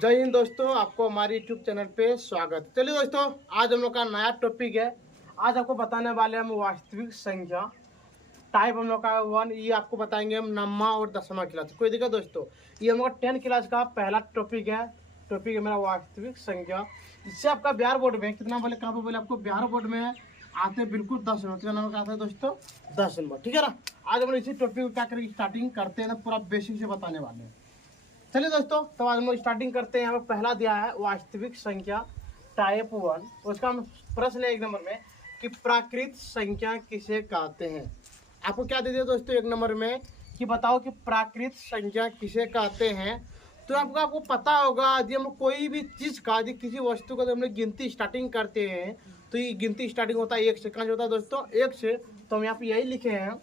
जय हिंद दोस्तों, आपको हमारे यूट्यूब चैनल पे स्वागत। चलिए दोस्तों, आज हम लोग का नया टॉपिक है। आज आपको बताने वाले हम वास्तविक संख्या टाइप हम लोग का वन। ये आपको बताएंगे हम नम्मा और दसवां क्लास। कोई दिक्कत दोस्तों, ये हम लोग 10 क्लास का पहला टॉपिक है। टॉपिक है मेरा वास्तविक संख्या। इससे आपका बिहार बोर्ड में कितना बोले, कहाँ पे बोले आपको बिहार बोर्ड में आते बिल्कुल 10 नंबर। कितना नंबर का आता है दोस्तों? 10 नंबर। ठीक है ना। आज हम लोग इसी टॉपिक को क्या करेंगे, स्टार्टिंग करते हैं ना, पूरा बेसिक से बताने वाले हैं। चलिए दोस्तों, तो आज हम लोग स्टार्टिंग करते हैं। हमें पहला दिया है वास्तविक संख्या टाइप 1। उसका हम प्रश्न है 1 नंबर में कि प्राकृत संख्या किसे कहते हैं। आपको क्या दे दिया दोस्तों 1 नंबर में कि बताओ कि प्राकृत संख्या किसे कहते हैं। तो आपको पता होगा, यदि हम कोई भी चीज़ का, यदि किसी वस्तु का हम लोग गिनती स्टार्टिंग करते हैं तो ये गिनती स्टार्टिंग होता है 1 से। कहाँ से होता है दोस्तों? 1 से। तो हम यहाँ पे यही लिखे हैं,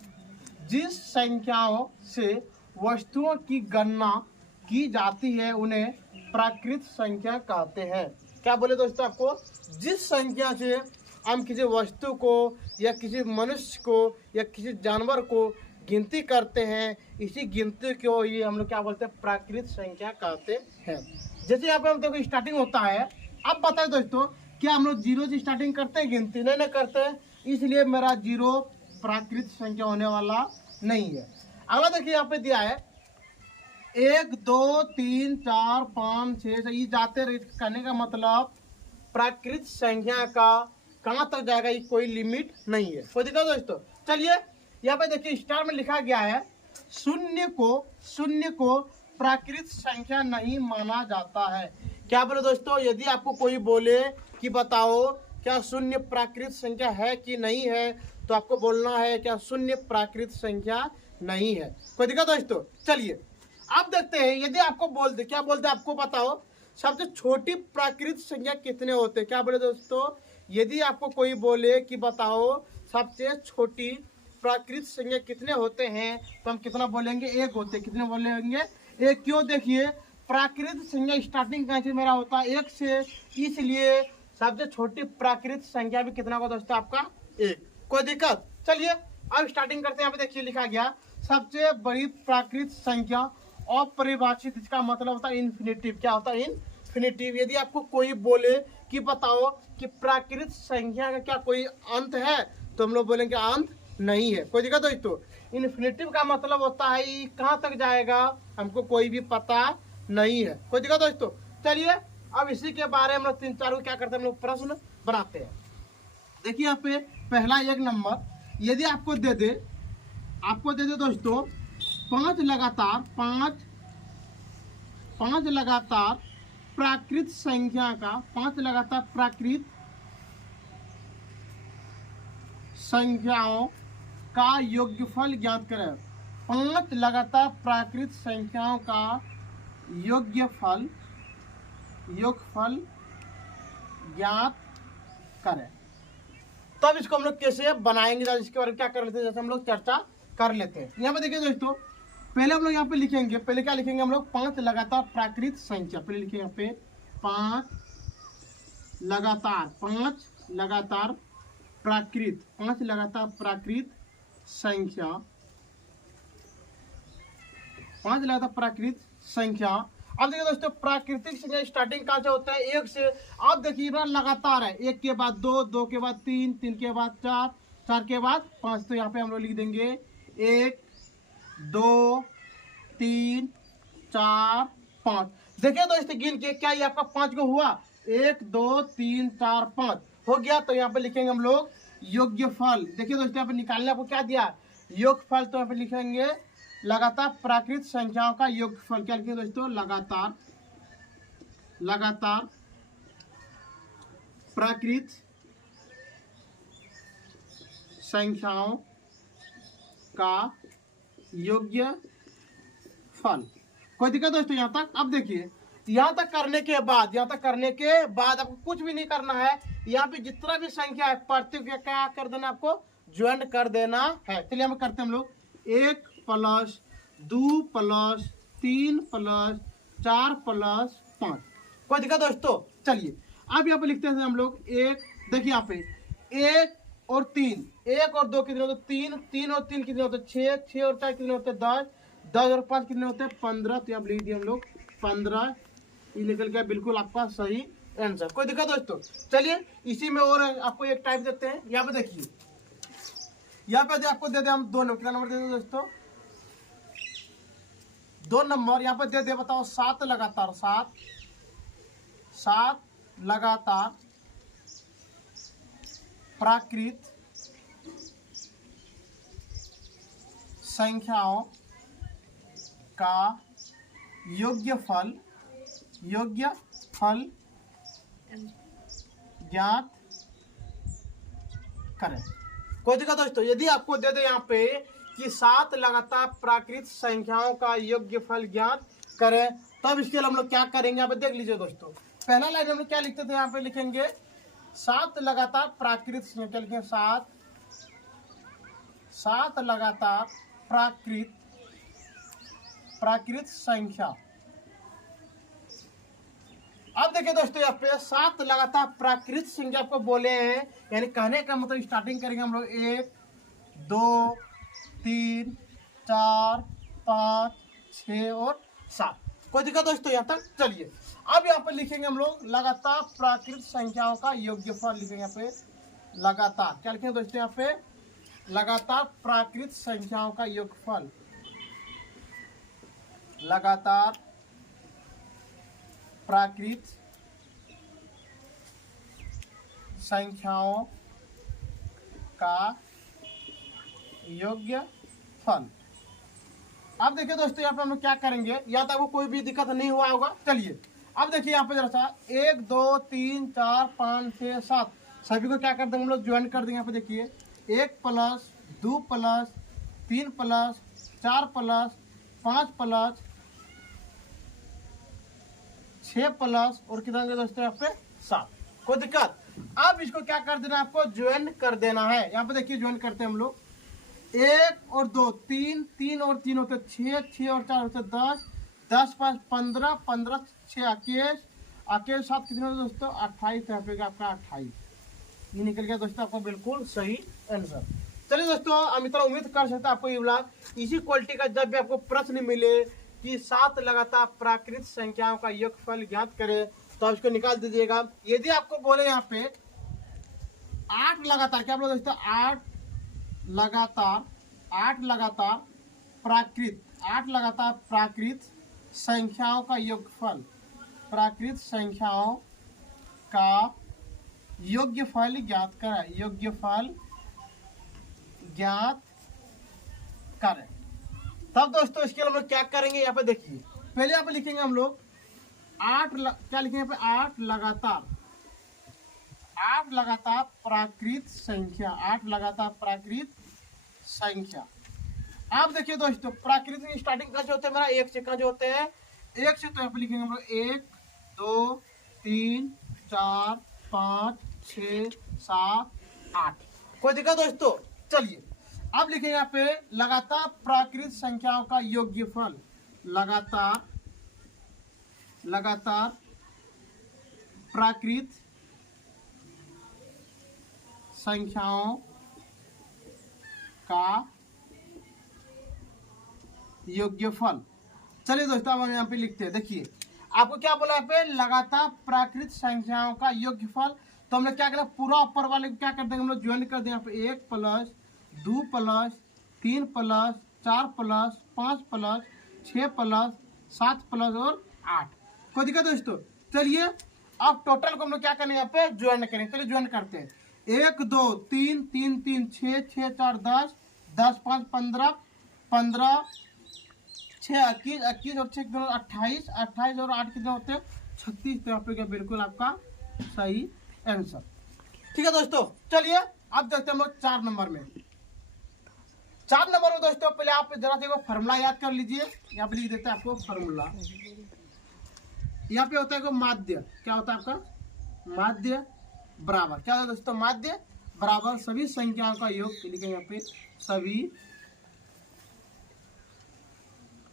जिस संख्याओं से वस्तुओं की गणना की जाती है उन्हें प्राकृत संख्या कहते हैं। क्या बोले दोस्तों आपको? जिस संख्या से हम किसी वस्तु को या किसी मनुष्य को या किसी जानवर को गिनती करते हैं, इसी गिनती को ये हम लोग क्या बोलते हैं, प्राकृत संख्या कहते हैं। जैसे यहाँ पे हम देखो स्टार्टिंग होता है। अब बताए दोस्तों, क्या हम लोग 0 से स्टार्टिंग करते हैं गिनती? नहीं करते हैं, इसलिए मेरा 0 प्राकृत संख्या होने वाला नहीं है। अगला देखिए यहाँ पे दिया है 1 2 3 4 5 6। ये जाते करने का मतलब प्राकृत संख्या का कहाँ तक जाएगा, ये कोई लिमिट नहीं है। कोई दिक्कत दोस्तों? चलिए यहाँ पे देखिए स्टार में लिखा गया है, शून्य को प्राकृत संख्या नहीं माना जाता है। क्या बोले दोस्तों? यदि आपको कोई बोले कि बताओ क्या शून्य प्राकृत संख्या है कि नहीं है, तो आपको बोलना है क्या शून्य प्राकृत संख्या नहीं है। कोई दिक्कत दोस्तों? चलिए अब देखते हैं, यदि आपको बोलते, क्या बोलते आपको बताओ सबसे छोटी प्राकृत संख्या कितने होते हैं। क्या बोले दोस्तों? यदि आपको कोई बोले कि बताओ सबसे छोटी प्राकृत संख्या कितने होते हैं, तो हम कितना बोलेंगे? 1 होते। कितने बोलेंगे? 1। क्यों? देखिए प्राकृत संख्या स्टार्टिंग कहाँ से मेरा होता है? 1 से, इसलिए सबसे छोटी प्राकृत संख्या भी कितना होगा दोस्तों आपका? 1। कोई दिक्कत? चलिए अब स्टार्टिंग करते हैं। यहाँ पे देखिए लिखा गया सबसे बड़ी प्राकृत संख्या अपरिभाषित। इसका मतलब होता है इन्फिनिटिव। क्या होता है? इन्फिनिटिव। यदि आपको कोई बोले कि बताओ कि प्राकृत संख्या का क्या कोई अंत है, तो हम लोग बोलेंगे अंत नहीं है। कोई दिक्कत दोस्तों? इन्फिनिटिव का मतलब होता है कहाँ तक जाएगा हमको कोई भी पता नहीं है। कोई दिक्कत दोस्तों? चलिए अब इसी के बारे में हम लोग 3-4 क्या करते हैं, हम लोग प्रश्न बनाते हैं। देखिए यहाँ पे पहला 1 नंबर, यदि आपको दे दे दोस्तों 5 लगातार प्राकृत संख्या का, 5 लगातार प्राकृत संख्याओं का योगफल ज्ञात करें। 5 लगातार प्राकृत संख्याओं का योगफल ज्ञात करें। तब इसको हम लोग कैसे बनाएंगे, इसके बारे में क्या कर लेते हैं, जैसे हम लोग चर्चा कर लेते हैं। यहाँ पे देखिए दोस्तों, पहले हम लोग यहाँ पे लिखेंगे, पहले क्या लिखेंगे हम लोग? 5 लगातार प्राकृत संख्या। पहले लिखेंगे यहाँ पे 5 लगातार प्राकृत संख्या। 5 लगातार प्राकृत संख्या। अब देखिए दोस्तों, प्राकृतिक संख्या स्टार्टिंग कहाँ से होता है? 1 से। अब देखिए लगातार है, 1 के बाद 2, 2 के बाद 3, 3 के बाद 4, 4 के बाद 5। तो यहाँ पे हम लोग लिख देंगे 1 2 3 4 5। देखिए दोस्तों गिन के, क्या ये आपका 5 को हुआ? 1 2 3 4 5 हो गया। तो यहाँ पे लिखेंगे हम लोग योगफल। देखिए दोस्तों यहाँ पे निकालने आपको क्या दिया? योगफल। तो यहाँ पे लिखेंगे लगातार प्राकृत संख्याओं का योगफल। क्या लिखेंगे दोस्तों? लगातार प्राकृत संख्याओं का योगफल। कोई दिक्कत दोस्तों यहाँ तक? अब देखिए यहाँ तक करने के बाद आपको कुछ भी नहीं करना है। यहाँ पे जितना भी संख्या है प्रत्येक क्या कर देना, आपको ज्वाइंट कर देना है। चलिए हम करते हैं हम लोग 1 + 2 + 3 + 4 + 5। कोई दिक्कत दोस्तों? चलिए अब यहाँ पे लिखते हैं हम लोग 1। देखिए यहाँ पे 1 और 3, 1 और 2 कितने होते? 3, 3 और 3 कितने होते? 6, 6 और 4 कितने होते? 10, 10 और 5 कितने होते हैं? 15। तो यहाँ लिख दिए हम लोग 15 ये निकल गया बिल्कुल आपका सही आंसर। कोई दिक्कत दोस्तों? चलिए इसी में और आपको एक टाइप देते हैं। यहाँ पे देखिए, यहाँ पे आपको दे दे हम 2 नंबर, कितना नंबर दे दे दोस्तों? 2 नंबर यहाँ पे दे दे, बताओ। 7 लगातार, 7 लगातार प्राकृत संख्याओं का योग्यफल ज्ञात करें। कोई दिक्कत दोस्तों? यदि आपको दे दे यहाँ पे कि 7 लगातार प्राकृत संख्याओं का योग्यफल ज्ञात करें, तब इसके लिए हम लोग क्या करेंगे? यहाँ पे देख लीजिए दोस्तों। पहला लाइन हम लोग क्या लिखते थे? यहाँ पे लिखेंगे 7 लगातार प्राकृत संख्या, लिखेंगे 7 लगातार प्राकृत संख्या। अब देखिए दोस्तों, यहाँ पे 7 लगातार प्राकृत संख्या आपको बोले हैं, यानी कहने का मतलब स्टार्टिंग करेंगे हम लोग 1 2 3 4 5 6 और 7। कोई दिक्कत दोस्तों यहाँ तक? चलिए अब यहाँ पे लिखेंगे हम लोग लगातार प्राकृत संख्याओं का योग्यफल, लिखेंगे यहाँ पे लगातार। क्या लिखेंगे दोस्तों? यहाँ पे लगातार प्राकृत संख्याओं का योगफल, लगातार प्राकृत संख्याओं का योग्यफल। अब देखिए दोस्तों, यहाँ पे हम लोग क्या करेंगे, या तो आपको कोई भी दिक्कत नहीं हुआ होगा। चलिए अब देखिए यहाँ पे जरा सा 1 2 3 4 5 6 7 सभी को क्या कर देंगे हम लोग? ज्वाइन कर देंगे। यहाँ पे देखिए 1 plus 2 plus 3 plus 4 plus 5 plus 6 plus और कितना दोस्तों? यहाँ पे 7। कोई दिक्कत? अब इसको क्या कर देना? आपको ज्वाइन कर देना है। यहाँ पे देखिए ज्वाइन करते हैं हम लोग। 1 और 2 3, 3 और 3 होते 6, 6 और 4 होते 10, 10 5 15, 15 6 21 7 कितने होते दोस्तों? 28। यहाँ पे आपका 28 ये निकल गया दोस्तों आपको बिल्कुल सही आंसर। चलिए दोस्तों, हम इतना उम्मीद कर सकते हैं आपको ये ब्लॉग इसी क्वालिटी का जब भी आपको प्रश्न मिले कि 7 लगातार प्राकृत संख्याओं का योगफल ज्ञात करें, तो उसको निकाल दीजिएगा। यदि आपको बोले यहाँ पे 8 लगातार, क्या बोले दोस्तों? 8 लगातार प्राकृत संख्याओं का योगफल, प्राकृत संख्याओं का योग्यफल ज्ञात करें, योग्यफल ज्ञात करें। तब दोस्तों इसके लिए हम लोग क्या करेंगे? यहाँ पे देखिए, पहले यहाँ पे लिखेंगे हम लोग 8 क्या लिखेंगे यहाँ पे? 8 लगातार प्राकृत संख्या, 8 लगातार प्राकृत संख्या। आप देखिए दोस्तों, प्राकृत की स्टार्टिंग कहाँ से होते हैं? मेरा 1 से कहाँ जो होते हैं? 1 से। तो यहाँ पे लिखेंगे हम लोग 1 2 3 4 5 6 7 8। कोई दिक्कत दोस्तों? चलिए अब लिखेंगे यहाँ पे लगातार प्राकृत संख्याओं का योग्यफल, लगातार प्राकृत संख्याओं का योग्यफल। चलिए दोस्तों, अब हम यहाँ पे लिखते हैं। देखिए आपको क्या बोला यहाँ पे? लगातार प्राकृत संख्याओं का योग्यफल। तो हमने क्या करा? पूरा ऊपर वाले को क्या कर देंगे हम लोग? ज्वाइन कर देंगे। यहाँ पे 1 plus 2 plus 3 plus 4 plus 5 plus 6 plus 7 plus और 8। कोई दिक्कत दोस्तों? चलिए अब टोटल को हम लोग क्या करेंगे? यहाँ पे ज्वाइन करेंगे। चलिए ज्वाइन करते हैं। 1 2 3 3 3 6 6 4 10 10 5 15 15 6 21 21 और 6 28 28 और 8 कितने होते हैं? 36। तो यहाँ पे क्या बिल्कुल आपका सही आंसर। ठीक है दोस्तों, चलिए अब देखते हैं हम लोग 4 नंबर में। 4 नंबर में दोस्तों पहले आप जरा देखो फार्मूला याद कर लीजिए। यहाँ पे लिख देते हैं आपको फार्मूला। यहाँ पे होता है माध्य। क्या होता है आपका? माध्य बराबर क्या होता है दोस्तों? माध्य बराबर सभी संख्याओं का योग। लिखेंगे यहाँ पे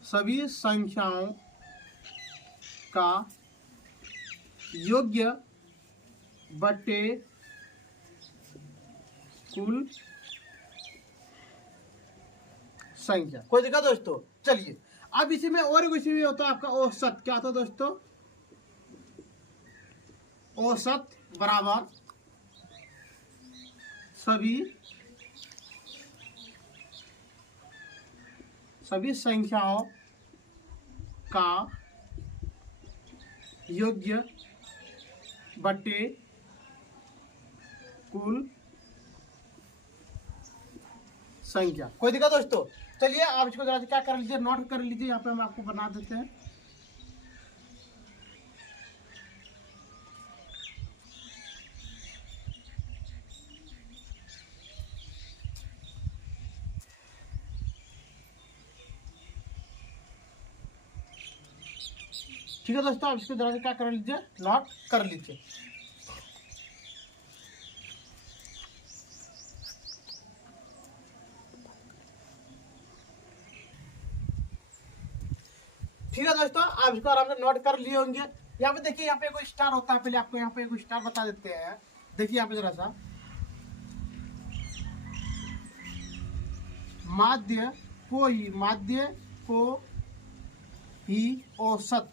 सभी संख्याओं का योग्य बटे कुल संख्या। कोई दिक्कत दोस्तों? चलिए अब इसी में और इसी में होता है आपका औसत। क्या होता है दोस्तों? औसत बराबर सभी संख्याओं का योग्य बटे कुल संख्या। कोई दिक्कत दोस्तों? चलिए आप इसको जरा क्या कर लीजिए, नोट कर लीजिए। यहाँ पे हम आपको बना देते हैं। ठीक है दोस्तों, आप इसको जरा क्या कर लीजिए, नोट कर लीजिए। ठीक है दोस्तों, आप इसको आराम से नोट कर लिए होंगे। यहाँ पे देखिए, यहाँ पे कोई स्टार होता है, पहले आपको यहाँ पे कोई स्टार बता देते हैं। देखिए यहाँ पे जरा सा माध्य को ही औसत,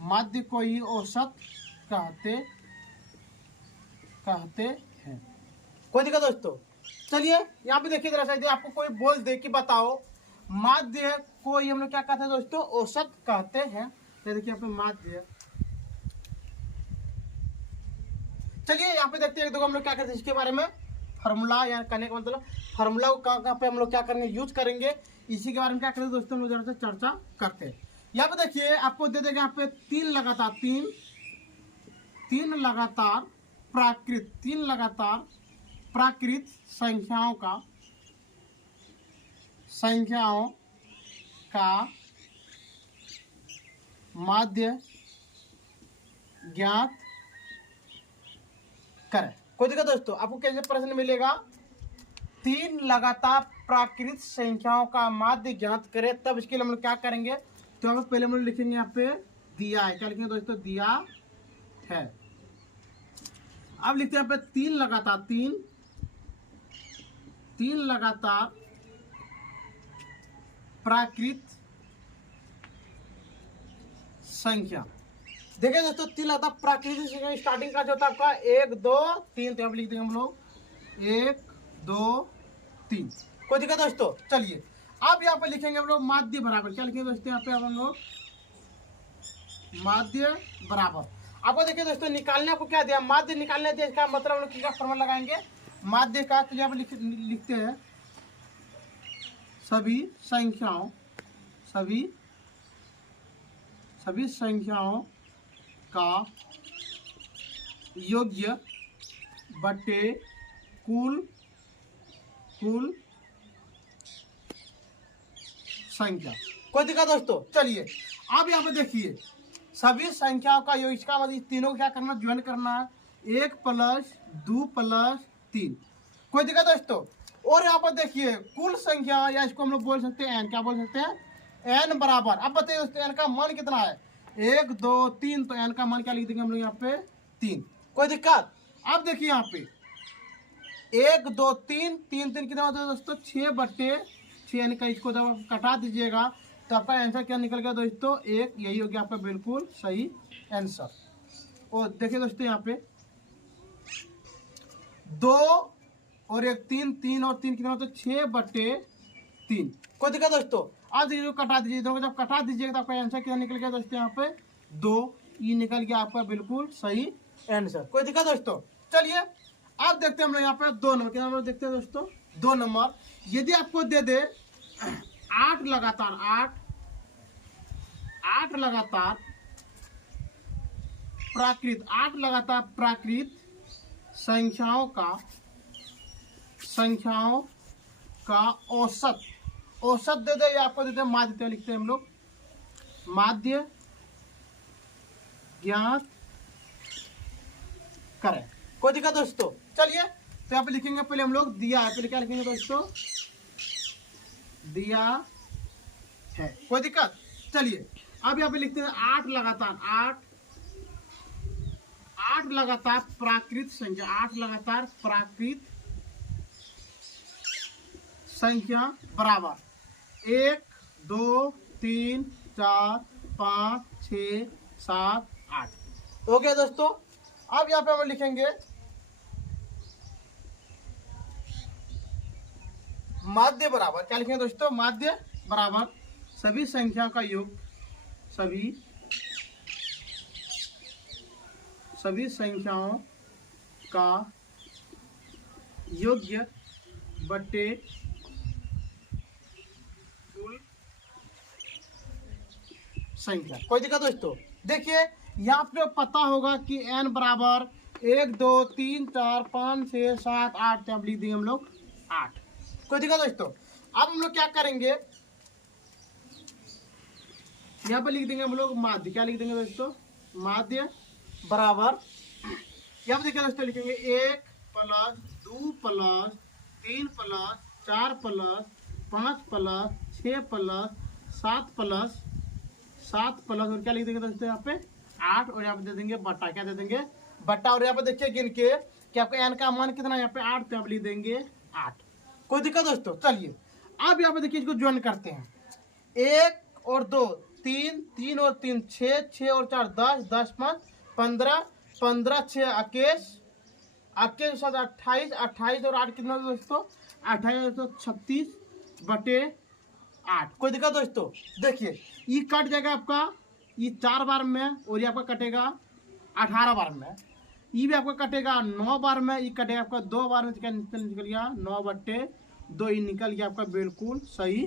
माध्य को ही औसत कहते हैं। कोई दिक्कत दोस्तों? चलिए यहाँ पे देखिए जरा सा, यदि आपको कोई बोल दे कि बताओ माध्य को ही हम लोग क्या कहते हैं दोस्तों, औसत कहते हैं। तो देखिए यहाँ पे माध्य, चलिए यहाँ पे देखते हैं एक दो हम लोग क्या करते हैं इसके बारे में। फार्मूला या कहने का मतलब फार्मूला को कहाँ पे हम लोग क्या करेंगे, यूज करेंगे, इसी के बारे में क्या करेंगे दोस्तों हम लोग जरा सा चर्चा करते हैं। यहाँ पे देखिए आपको दे देगा यहाँ पे तीन लगातार प्राकृत संख्याओं का माध्य ज्ञात करें। कोई दिक्कत दोस्तों? आपको कैसे प्रश्न मिलेगा, तीन लगातार प्राकृत संख्याओं का माध्य ज्ञात करें, तब इसके लिए हम लोग क्या करेंगे, तो हम पहले हम लोग लिखेंगे यहाँ पे दिया है। क्या लिखेंगे दोस्तों? दिया है। अब लिखते हैं यहाँ पे तीन लगातार प्राकृत संख्या। देखिए दोस्तों, तीन लगातार प्राकृतिक संख्या स्टार्टिंग का जो होता है आपका 1 2 3, तो यहाँ पे लिख देंगे हम लोग 1 2 3। कोई दिक्कत दोस्तों? चलिए अब यहाँ पे लिखेंगे हम लोग माध्य बराबर। क्या लिखेंगे दोस्तों यहाँ पे हम लोग माध्य बराबर। आपको देखिए दोस्तों निकालने आपको क्या दिया, माध्य निकालने दिया, इसका मतलब हम लोग क्या फॉर्मूला लगाएंगे माध्य का। तो यहाँ पे लिखते हैं सभी संख्याओं का योग्य बटे कुल संख्या। कोई दिक्कत दोस्तों? चलिए अब यहाँ पे देखिए सभी संख्याओं का योग, इसका मतलब तीनों को क्या करना, ज्वाइन करना है, 1 + 2 + 3। कोई दिक्कत दोस्तों? और यहाँ पर देखिए कुल संख्या, या इसको हम लोग बोल सकते हैं एन, क्या बोल सकते हैं, एन बराबर। अब बताइए दोस्तों एन का मान कितना है, 1 2 3, तो एन का मान क्या लिख देंगे हम लोग यहाँ पे 3। कोई दिक्कत? अब देखिए यहाँ पे 1 2 3 3 3 कितना होता है दोस्तों, 6/6, यानी कि इसको जब आप कटा दीजिएगा तो आपका आंसर क्या निकल गया दोस्तों, 1। यही हो गया आपका बिल्कुल सही आंसर। और देखिए दोस्तों यहाँ पे 2 और 1 3, 3 और 3 कितना होता है, 6/3। कोई दिक्कत दोस्तों? आज ये कटा दीजिए, जब कटा दीजिएगा तो आपका आंसर क्या निकल गया दोस्तों, यहाँ पे 2। ये निकल गया आपका बिल्कुल सही आंसर। कोई दिक्कत दोस्तों? चलिए अब देखते हैं हम लोग यहाँ पे 2 नंबर, क्या हम लोग देखते हैं दोस्तों 2 नंबर। यदि आपको दे दे 8 लगातार प्राकृत संख्याओं का औसत दे दे, या आपको देते हैं माध्य, लिखते हैं हम लोग माध्य ज्ञात करें। कोई दिक्कत दोस्तों? चलिए तो यहाँ पे लिखेंगे पहले हम लोग दिया है, पहले क्या लिखेंगे दोस्तों, दिया है। कोई दिक्कत? चलिए अब यहाँ पे लिखते हैं 8 लगातार प्राकृत संख्या, 8 लगातार प्राकृत संख्या बराबर 1 2 3 4 5 6 7 8। हो गया दोस्तों। अब यहाँ पे हम लिखेंगे माध्य बराबर, क्या लिखेंगे दोस्तों, माध्य बराबर सभी संख्याओं का योग, सभी संख्याओं का योग्य बटे कुल संख्या। कोई दिक्कत दोस्तों? देखिए यहाँ पे पता होगा कि n बराबर 1 2 3 4 5 6 7 8, तो अब लिख देंगे हम लोग 8। कोई दिक्कत दोस्तों? अब हम लोग क्या करेंगे, यहाँ पे लिख देंगे हम लोग माध्य, क्या लिख देंगे दोस्तों, माध्य बराबर, यहाँ पे देखिए दोस्तों लिखेंगे 1 plus 2 plus 3 plus 4 plus 5 plus 6 plus 7 plus और क्या लिख देंगे दोस्तों यहाँ पे 8, और यहाँ पे दे देंगे बट्टा, क्या दे देंगे, बट्टा। और यहाँ पे देखिए गिन के कि आपका एन का मान कितना है यहाँ पे 8, तो आप लिख देंगे 8। कोई दिक्कत दोस्तों? चलिए अब यहाँ पे देखिए इसको ज्वाइन करते हैं, 1 और 2 3, 3 और 3 6, 6 और 4 10, 10 5 15, 15 6 21, 21 साथ 28, 28 और 8 कितना दोस्तों, 28 तो 36 बटे 8। कोई दिक्कत दोस्तों? देखिए ये कट जाएगा आपका, ये 4 बार में, और ये आपका कटेगा 18 बार में, ये भी आपका कटेगा 9 बार में, ये कटेगा आपका 2 बार में, क्या निकल गया 9 बटे 2, ये निकल गया आपका बिल्कुल सही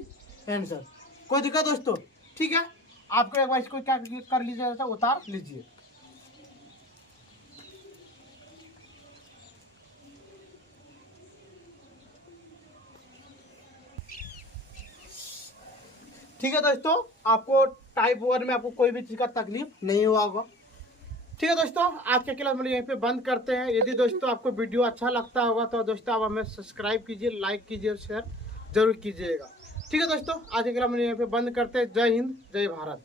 आंसर। कोई दिक्कत दोस्तों? ठीक है, आपको एक बार इसको क्या कर लीजिए, उतार लीजिए। ठीक है दोस्तों, आपको टाइप 1 में आपको कोई भी चीज़ का तकलीफ नहीं हुआ होगा। ठीक है दोस्तों, आज के क्लास में यहीं पे बंद करते हैं। यदि दोस्तों आपको वीडियो अच्छा लगता होगा तो दोस्तों आप हमें सब्सक्राइब कीजिए, लाइक कीजिए और शेयर जरूर कीजिएगा। ठीक है दोस्तों, आज के क्लास में यहीं पे बंद करते हैं। जय हिंद, जय भारत।